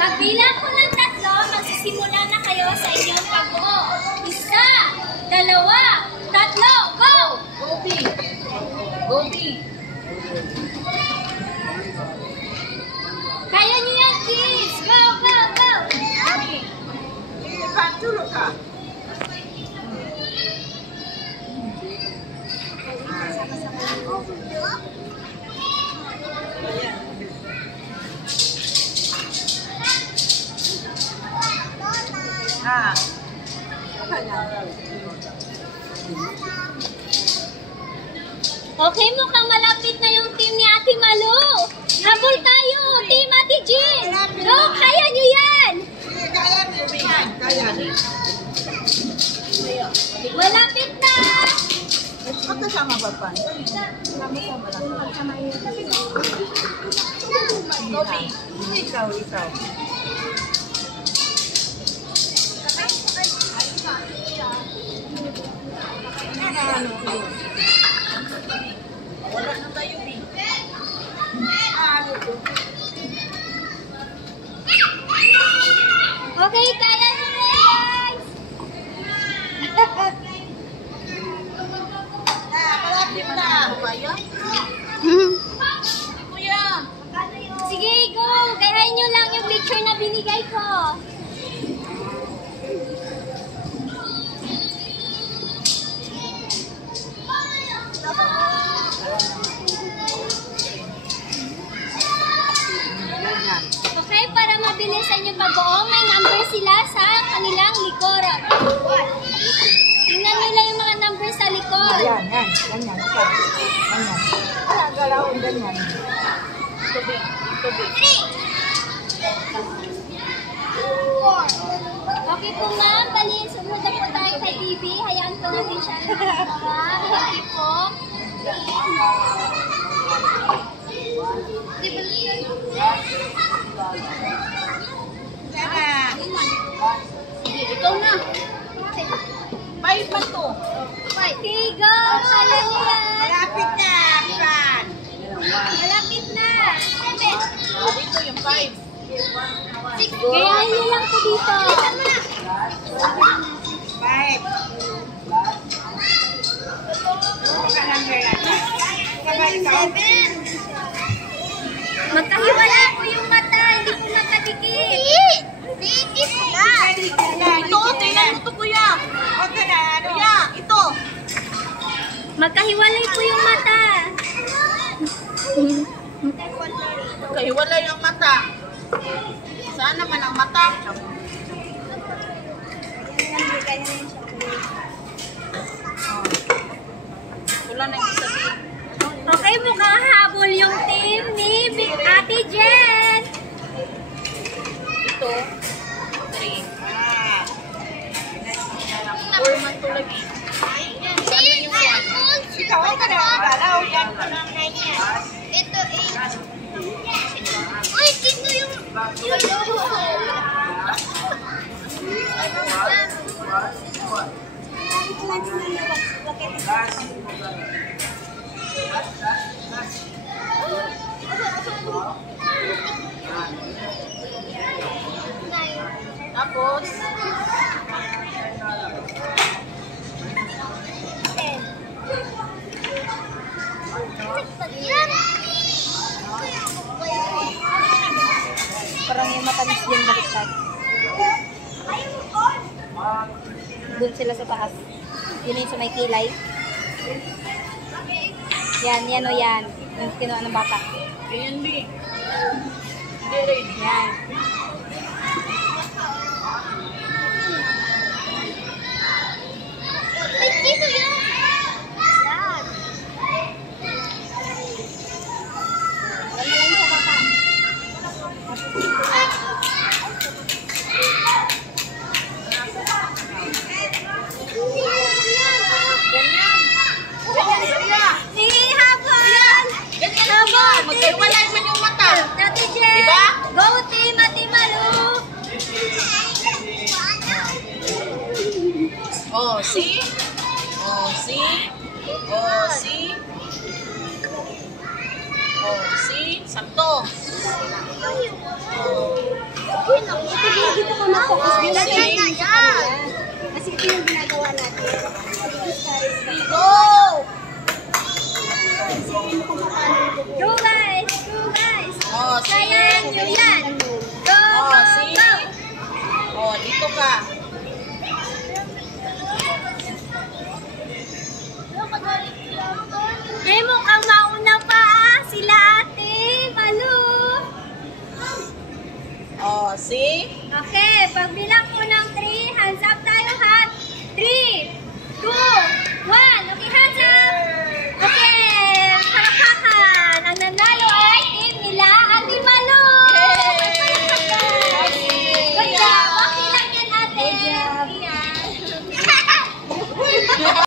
Pagbilang ko ng 3, magsisimula na kayo sa inyong pagbuo. 1, 2, 3, go! Gobi! Gobi! Kaya niyo yan, kids! Go, go, go! Pantulog ka! Ah. Okay, mukhang malapit na yung team ni Ate Malu. Habol tayo, team Ate Jean. Go, kaya nyo yan. Kaya niyo yan. Kaya niyo. Malapit na. Magkasama ba pa? Sama-sama lang. Gobi. Ikaw. Wala na tayo, B. Okay, kaya nyo na guys. Malapit na. Kaya? Kuya. Sige, go. Gayahin nyo lang yung picture na binigay ko. Okay, para mabilisan yung pagbuo, may number sila sa kanilang likuran. Tingnan nila yung mga number sa likod. Yan. Ganyan. Galawin ganyan. Tubi. 3, 4. Okay po ma'am, bali sumunod na po tayo kay Bibi. Hayaan po natin siya na ma'am. Happy po. Ikaw na. 5 man to. Okay, go! Kaya niyo yan. Malapit na, Fran. Malapit na. 7. Dito yung 5. 6. Gayahin niyo lang po dito. 5. Magkahiwala po yung mata, hindi po magkadikit. Ito, tingnan mo to, kuya. Kuya, ito. Magkahiwalay po yung mata. Kahiwalay ang mata. Saan naman ang mata? Wala na yung sabihin. Okay, mukhang habol yung team ni Ate Jen. Ito, 3. 4 man to lagi. Saan na yung 1? Ikaw ka na ang balaw. Yan ko lang na yan. Ito Uy, dito yung... Tapos, Parang yung matamis din baliktad. Doon sila sa taas. Yun yung sa may kilay. Yan o yan. Yung kinuha ng bata. ganyan din. Hindi rin. Yan. Dito yan. Yan. Wala lang sa bata. Dito ka mag-focus din sa kanila. Kasi ito yung ginagawa natin. Go! Isipin mo kung paano ito. Go guys! Go guys! Oh, Kaya nyo yan! Go! Oh, Go! see? Go! Oh, dito ka. Eh, mukhang mauna pa sila ate! Malu! Oh, see? Okay, pagbilang